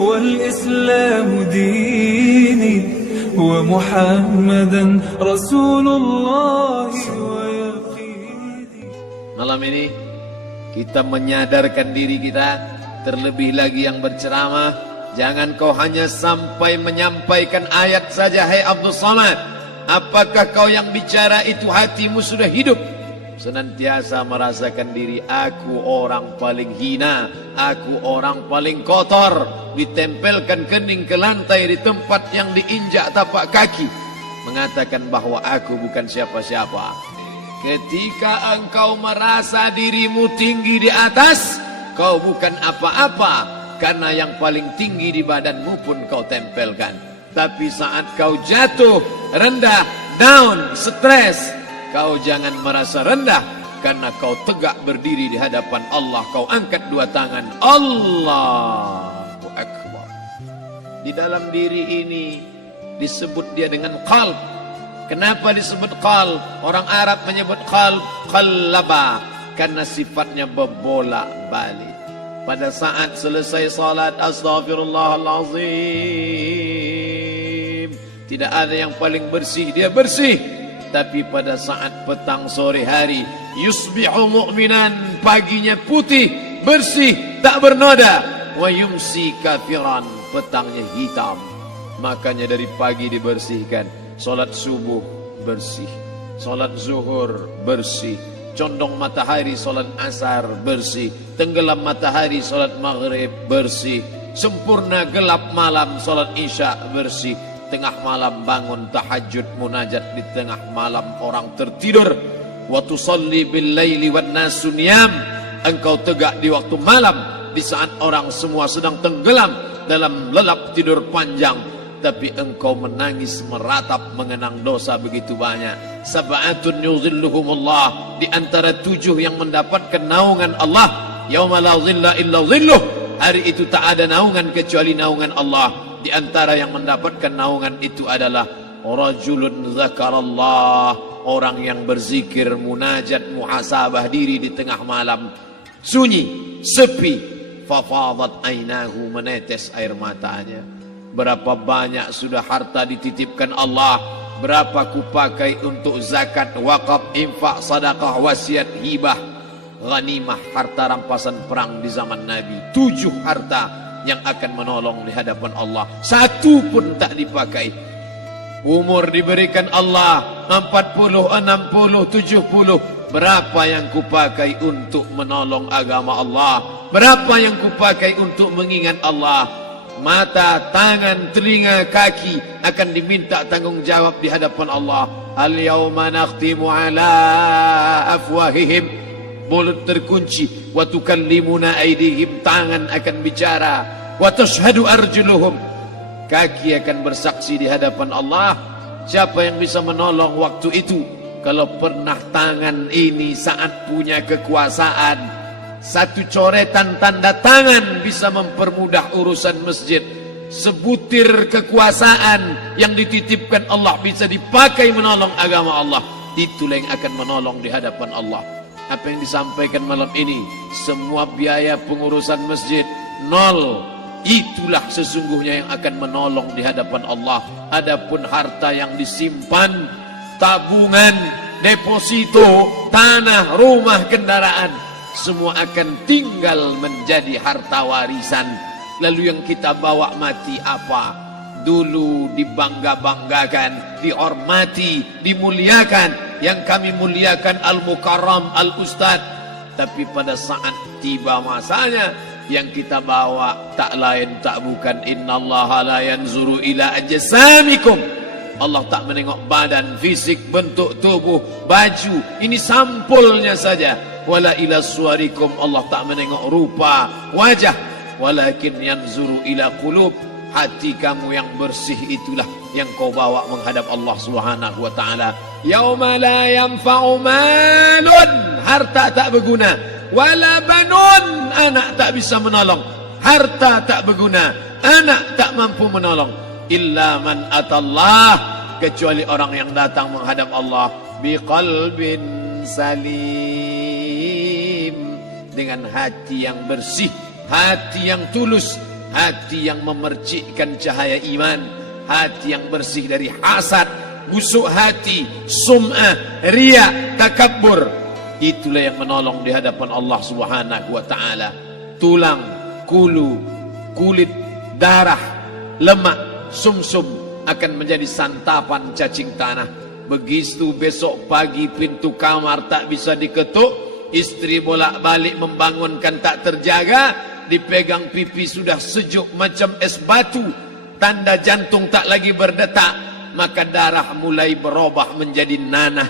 والإسلام ديني ومحمدا رسول الله ويقيني. Malam ini kita menyadarkan diri kita, terlebih lagi yang berceramah, jangan kau hanya sampai menyampaikan ayat saja. Hai Abdul Somad, apakah kau yang bicara itu hatimu sudah hidup? Senantiasa merasakan diri, aku orang paling hina, aku orang paling kotor, ditempelkan kening ke lantai di tempat yang diinjak tapak kaki, mengatakan bahwa aku bukan siapa-siapa. Ketika engkau merasa dirimu tinggi di atas, kau bukan apa-apa, karena yang paling tinggi di badanmu pun kau tempelkan. Tapi saat kau jatuh, rendah, down, stres, kau jangan merasa rendah, karena kau tegak berdiri di hadapan Allah. Kau angkat dua tangan, Allahu Akbar. Di dalam diri ini disebut dia dengan qalb. Kenapa disebut qalb? Orang Arab menyebut qalb qallaba, karena sifatnya berbolak-balik. Pada saat selesai salat, astaghfirullahalazim, tidak ada yang paling bersih, dia bersih. Tapi pada saat petang sore hari, yusbihu mu'minan, paginya putih, bersih, tak bernoda. Wa yumsi kafiran, petangnya hitam. Makanya dari pagi dibersihkan. Salat subuh bersih, salat zuhur bersih, condong matahari salat asar bersih, tenggelam matahari salat maghrib bersih, sempurna gelap malam salat isya bersih, tengah malam bangun tahajud munajat di tengah malam orang tertidur. Wa tusalli bil laili wan nasu niyam, engkau tegak di waktu malam di saat orang semua sedang tenggelam dalam lelap tidur panjang, tapi engkau menangis meratap mengenang dosa begitu banyak. Sab'atun yuzilluhumullah, di antara 7 yang mendapatkan naungan Allah. Yauma la zilla illa zilluh, hari itu tak ada naungan kecuali naungan Allah. Di antara yang mendapatkan naungan itu adalah rajulun zakarallah, orang yang berzikir, munajat, muhasabah diri di tengah malam, sunyi, sepi, fafadat ainahu, menetes air matanya. Berapa banyak sudah harta dititipkan Allah, berapa kupakai untuk zakat, wakaf, infak, sedekah, wasiat, hibah, ghanimah, harta rampasan perang di zaman Nabi. 7 harta yang akan menolong di hadapan Allah, 1 pun tak dipakai. Umur diberikan Allah 40, 60, 70. Berapa yang kupakai untuk menolong agama Allah? Berapa yang kupakai untuk mengingat Allah? Mata, tangan, telinga, kaki akan diminta tanggung jawab di hadapan Allah. Al-yawma nakhtimu ala afwahihim, mulut terkunci. Wa tukallimuna aydihim, tangan akan bicara. Wa tashhadu arjuluhum, kaki akan bersaksi di hadapan Allah. Siapa yang bisa menolong waktu itu? Kalau pernah tangan ini saat punya kekuasaan, 1 coretan tanda tangan bisa mempermudah urusan masjid. Sebutir kekuasaan yang dititipkan Allah bisa dipakai menolong agama Allah. Itulah yang akan menolong di hadapan Allah. Apa yang disampaikan malam ini, semua biaya pengurusan masjid 0. Itulah sesungguhnya yang akan menolong di hadapan Allah. Adapun harta yang disimpan, tabungan, deposito, tanah, rumah, kendaraan, semua akan tinggal menjadi harta warisan. Lalu yang kita bawa mati apa? Dulu dibangga-banggakan, dihormati, dimuliakan. Yang kami muliakan Al-Mukarram, Al-Ustad. Tapi pada saat tiba masanya, yang kita bawa tak lain tak bukan innallaha la yanzuru ila ajsamikum. Allah tak menengok badan, fisik, bentuk tubuh, baju. Ini sampulnya saja. Wala ila suwarikum, Allah tak menengok rupa, wajah. Walakin yanzuru ila qulub, hati kamu yang bersih itulah yang kau bawa menghadap Allah Subhanahu wa taala. Yauma la yanfa'u malun, harta tak berguna, wala banun, anak tak bisa menolong. Harta tak berguna, anak tak mampu menolong. Illa man atallah, kecuali orang yang datang menghadap Allah biqalbin salim, dengan hati yang bersih, hati yang tulus, hati yang memercikkan cahaya iman, hati yang bersih dari hasad, busuk hati, sum'ah, riya, takabbur. Itulah yang menolong di hadapan Allah Subhanahu wa taala. Tulang, kulu, kulit, darah, lemak, sumsum akan menjadi santapan cacing tanah. Begitu besok pagi pintu kamar tak bisa diketuk, istri bolak-balik membangunkan tak terjaga, dipegang pipi sudah sejuk macam es batu, tanda jantung tak lagi berdetak, maka darah mulai berubah menjadi nanah,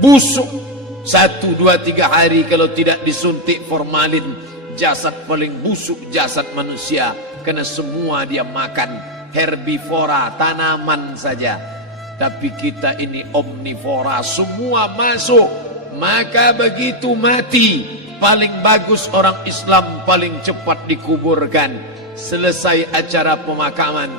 busuk. 1, 2, 3 hari kalau tidak disuntik formalin, jasad paling busuk jasad manusia, karena semua dia makan herbivora, tanaman saja. Tapi kita ini omnivora, semua masuk. Maka begitu mati, paling bagus orang Islam paling cepat dikuburkan. Selesai acara pemakaman,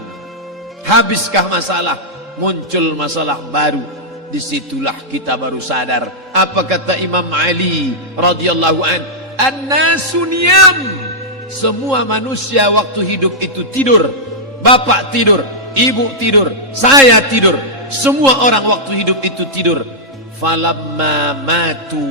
habiskah masalah, muncul masalah baru. Disitulah kita baru sadar. Apa kata Imam Ali radhiyallahu an? An-nasu niyam. Semua manusia waktu hidup itu tidur. Bapak tidur, ibu tidur, saya tidur. Semua orang waktu hidup itu tidur. Falamma matu,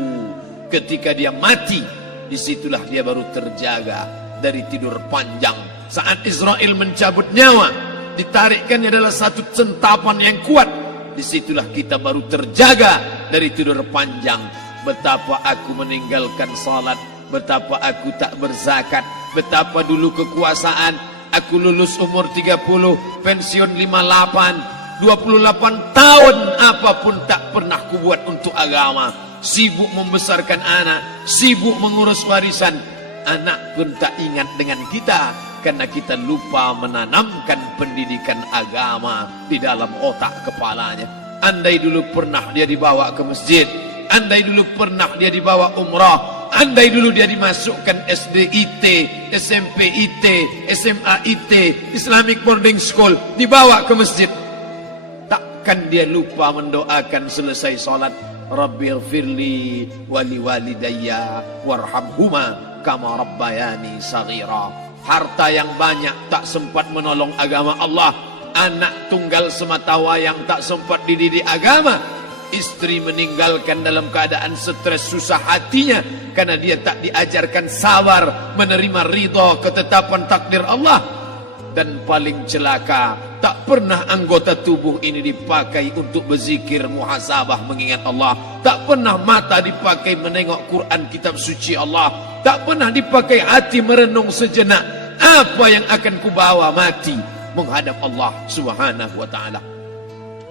ketika dia mati, disitulah dia baru terjaga dari tidur panjang. Saat Israel mencabut nyawa, ditarikkannya adalah satu centapan yang kuat. Disitulah kita baru terjaga dari tidur panjang. Betapa aku meninggalkan salat, betapa aku tak berzakat, betapa dulu kekuasaan. Aku lulus umur 30, pensiun 58, 28 tahun apapun tak pernah kubuat untuk agama. Sibuk membesarkan anak, sibuk mengurus warisan. Anak pun tak ingat dengan kita, karena kita lupa menanamkan pendidikan agama di dalam otak kepalanya. Andai dulu pernah dia dibawa ke masjid, andai dulu pernah dia dibawa umrah, andai dulu dia dimasukkan SD IT, SMP IT, SMA IT, Islamic Boarding School, dibawa ke masjid, takkan dia lupa mendoakan selesai sholat, Rabbighfirli wali walidayya warhamhuma kama rabbayani saghira. Harta yang banyak tak sempat menolong agama Allah. Anak tunggal semata wayang tak sempat dididik agama. Istri meninggalkan dalam keadaan stres susah hatinya karena dia tak diajarkan sabar menerima ridha ketetapan takdir Allah. Dan paling celaka, tak pernah anggota tubuh ini dipakai untuk berzikir, muhasabah, mengingat Allah. Tak pernah mata dipakai menengok Quran, kitab suci Allah. Tak pernah dipakai hati merenung sejenak, apa yang akan kubawa mati menghadap Allah Subhanahu wa ta'ala.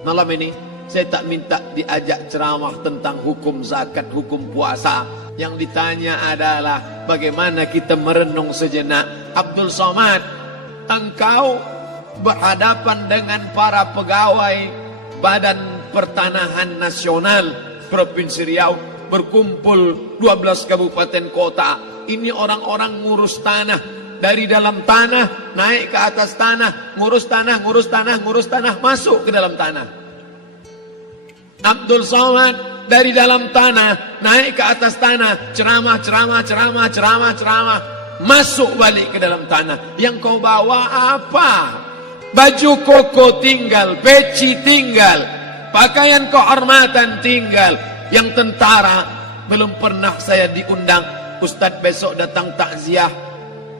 Malam ini saya tak minta diajak ceramah tentang hukum zakat, hukum puasa. Yang ditanya adalah bagaimana kita merenung sejenak. Abdul Somad, engkau berhadapan dengan para pegawai Badan Pertanahan Nasional Provinsi Riau, berkumpul 12 kabupaten kota. Ini orang-orang ngurus tanah, dari dalam tanah naik ke atas tanah, ngurus tanah, ngurus tanah, ngurus tanah, masuk ke dalam tanah. Abdul Somad dari dalam tanah naik ke atas tanah, ceramah, ceramah, ceramah, ceramah, ceramah, masuk balik ke dalam tanah. Yang kau bawa apa? Baju koko tinggal, peci tinggal, pakaian kehormatan tinggal. Yang tentara belum pernah saya diundang. Ustadz besok datang takziah,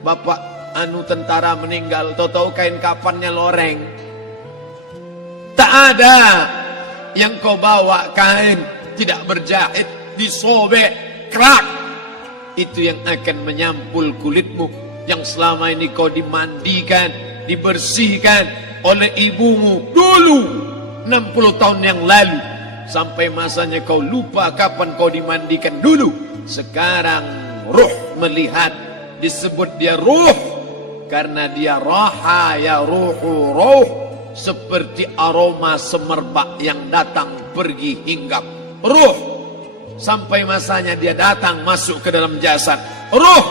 bapak anu tentara meninggal, tahu-tahu kain kafannya loreng. Tak ada. Yang kau bawa kain tidak berjahit, disobek, kerak. Itu yang akan menyampul kulitmu, yang selama ini kau dimandikan, dibersihkan oleh ibumu dulu 60 tahun yang lalu. Sampai masanya kau lupa kapan kau dimandikan dulu. Sekarang ruh melihat, disebut dia ruh karena dia raha ya ruhu ruh, seperti aroma semerbak yang datang pergi hinggap. Ruh sampai masanya dia datang masuk ke dalam jasad. Ruh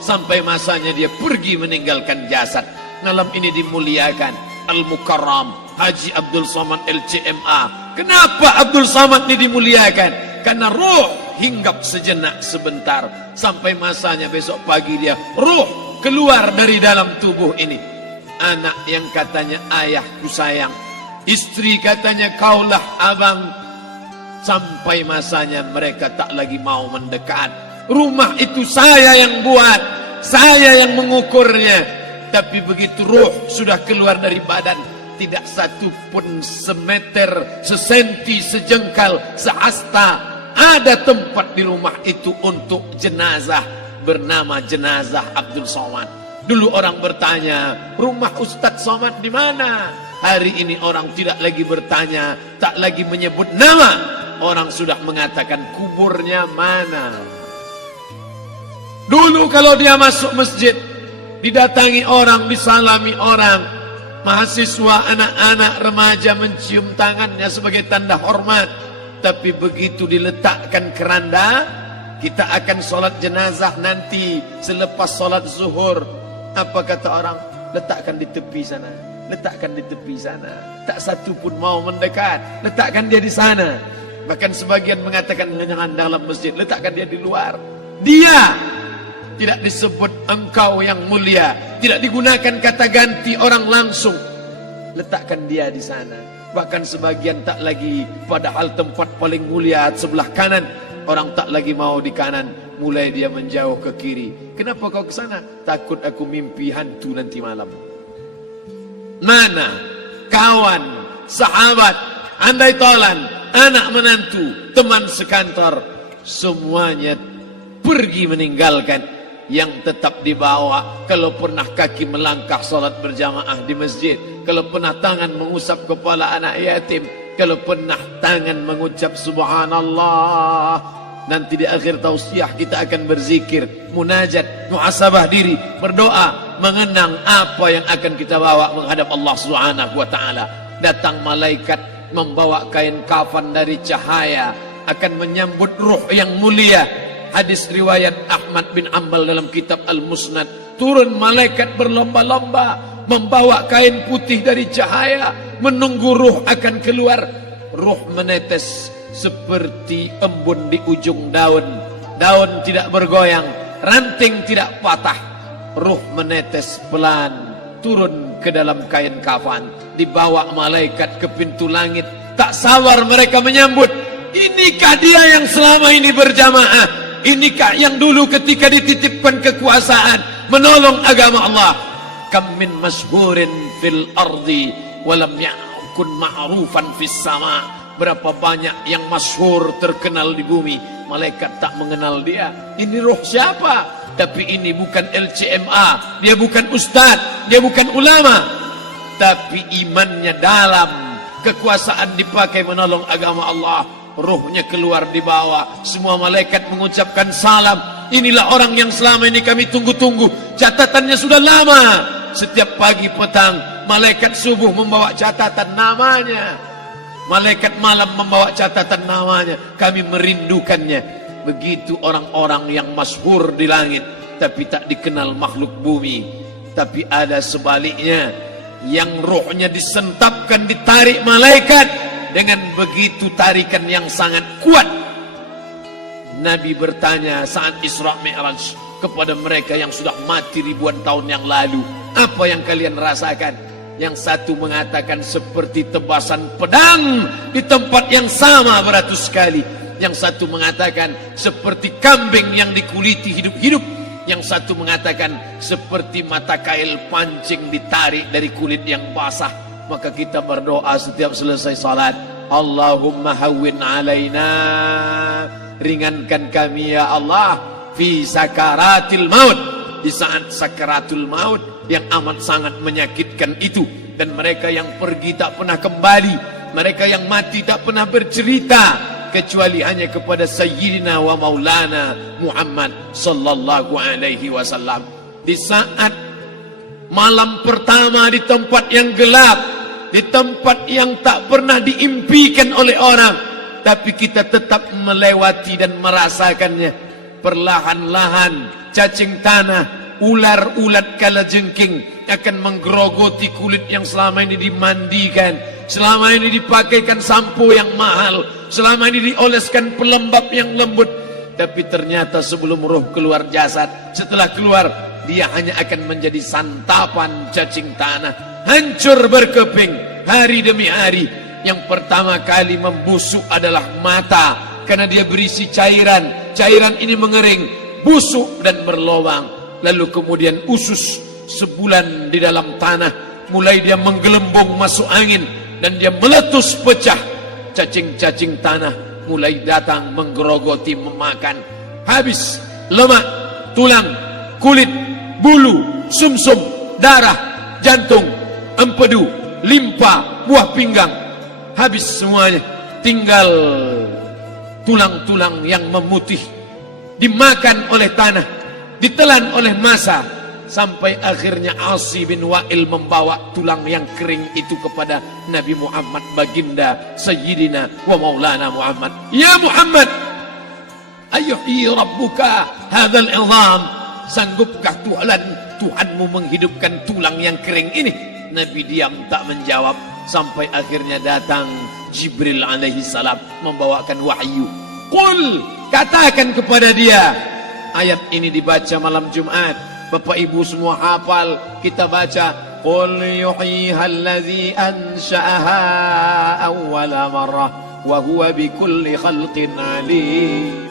sampai masanya dia pergi meninggalkan jasad. Malam ini dimuliakan Al-Mukarram Haji Abdul Somad LCMA. Kenapa Abdul Somad ini dimuliakan? Karena ruh hinggap sejenak sebentar, sampai masanya besok pagi dia ruh keluar dari dalam tubuh ini. Anak yang katanya ayahku sayang, istri katanya kaulah abang. Sampai masanya mereka tak lagi mau mendekat. Rumah itu saya yang buat, saya yang mengukurnya. Tapi begitu ruh sudah keluar dari badan, tidak satu pun semeter, sesenti, sejengkal, sehasta ada tempat di rumah itu untuk jenazah bernama jenazah Abdul Somad. Dulu orang bertanya, rumah Ustadz Somad di mana? Hari ini orang tidak lagi bertanya, tak lagi menyebut nama. Orang sudah mengatakan kuburnya mana. Dulu kalau dia masuk masjid, didatangi orang, disalami orang, mahasiswa, anak-anak, remaja mencium tangannya sebagai tanda hormat. Tapi begitu diletakkan keranda, kita akan sholat jenazah nanti selepas sholat zuhur. Apa kata orang? Letakkan di tepi sana, letakkan di tepi sana. Tak satu pun mau mendekat, letakkan dia di sana. Bahkan sebagian mengatakan jangan dalam masjid, letakkan dia di luar. Dia tidak disebut engkau yang mulia, tidak digunakan kata ganti orang langsung. Letakkan dia di sana. Bahkan sebagian tak lagi, padahal tempat paling mulia sebelah kanan, orang tak lagi mau di kanan, mulai dia menjauh ke kiri. Kenapa kau ke sana? Takut aku mimpi hantu nanti malam. Mana kawan, sahabat, andai tolan, anak menantu, teman sekantor, semuanya pergi meninggalkan. Yang tetap dibawa, kalau pernah kaki melangkah salat berjamaah di masjid, kalau pernah tangan mengusap kepala anak yatim, kalau pernah tangan mengucap subhanallah. Nanti di akhir tausiah kita akan berzikir, munajat, muhasabah diri, berdoa, mengenang apa yang akan kita bawa menghadap Allah Subhanahu wa taala. Datang malaikat membawa kain kafan dari cahaya, akan menyambut ruh yang mulia. Hadis riwayat Ahmad bin Ambal dalam kitab Al-Musnad, turun malaikat berlomba-lomba membawa kain putih dari cahaya, menunggu ruh akan keluar. Ruh menetes seperti embun di ujung daun. Daun tidak bergoyang, ranting tidak patah. Ruh menetes pelan turun ke dalam kain kafan, dibawa malaikat ke pintu langit. Tak sabar mereka menyambut. Inikah dia yang selama ini berjamaah? Inikah yang dulu ketika dititipkan kekuasaan menolong agama Allah? Kam min masyhurin fil ardi walam yakun ma'rufan fis sama. Berapa banyak yang masyhur terkenal di bumi, malaikat tak mengenal dia. Ini roh siapa? Tapi ini bukan LCMA, dia bukan ustaz, dia bukan ulama, tapi imannya dalam, kekuasaan dipakai menolong agama Allah. Ruhnya keluar di bawah, semua malaikat mengucapkan salam. Inilah orang yang selama ini kami tunggu-tunggu, catatannya sudah lama. Setiap pagi petang, malaikat subuh membawa catatan namanya, malaikat malam membawa catatan namanya. Kami merindukannya. Begitu orang-orang yang masyhur di langit, tapi tak dikenal makhluk bumi. Tapi ada sebaliknya, yang rohnya disentapkan, ditarik malaikat dengan begitu tarikan yang sangat kuat. Nabi bertanya saat Isra Mi'raj kepada mereka yang sudah mati ribuan tahun yang lalu, apa yang kalian rasakan? Yang satu mengatakan seperti tebasan pedang di tempat yang sama beratus kali. Yang satu mengatakan seperti kambing yang dikuliti hidup-hidup. Yang satu mengatakan seperti mata kail pancing ditarik dari kulit yang basah. Maka kita berdoa setiap selesai salat, Allahumma hawwin alaina, ringankan kami ya Allah, fi sakaratil maut, di saat sakaratul maut yang amat sangat menyakitkan itu. Dan mereka yang pergi tak pernah kembali, mereka yang mati tak pernah bercerita, kecuali hanya kepada Sayyidina wa Maulana Muhammad sallallahu alaihi wasallam. Di saat malam pertama di tempat yang gelap, di tempat yang tak pernah diimpikan oleh orang, tapi kita tetap melewati dan merasakannya. Perlahan-lahan cacing tanah, ular-ulat kalajengking akan menggerogoti kulit yang selama ini dimandikan, selama ini dipakaikan sampo yang mahal, selama ini dioleskan pelembab yang lembut. Tapi ternyata sebelum roh keluar jasad, setelah keluar dia hanya akan menjadi santapan cacing tanah, hancur berkeping hari demi hari. Yang pertama kali membusuk adalah mata, karena dia berisi cairan. Cairan ini mengering, busuk dan berlubang. Lalu kemudian usus sebulan di dalam tanah, mulai dia menggelembung masuk angin dan dia meletus pecah. Cacing-cacing tanah mulai datang menggerogoti, memakan. Habis lemak, tulang, kulit, bulu, sumsum, darah, jantung, empedu, limpa, buah pinggang. Habis semuanya, tinggal tulang-tulang yang memutih, dimakan oleh tanah, ditelan oleh massa, sampai akhirnya Asi bin Wa'il membawa tulang yang kering itu kepada Nabi Muhammad, baginda Sayyidina wa Maulana Muhammad. Ya Muhammad, ayuhyi rabbuka hadzal izam, sanggupkah Tuhanmu menghidupkan tulang yang kering ini? Nabi diam tak menjawab, sampai akhirnya datang Jibril alaihi salam membawakan wahyu. Qul, katakan kepada dia. Ayat ini dibaca malam Jumat. Bapak Ibu semua hafal, kita baca. Qul yuhyiha allazi ansha'aha awwala marrah wa huwa bikulli khalqin alim.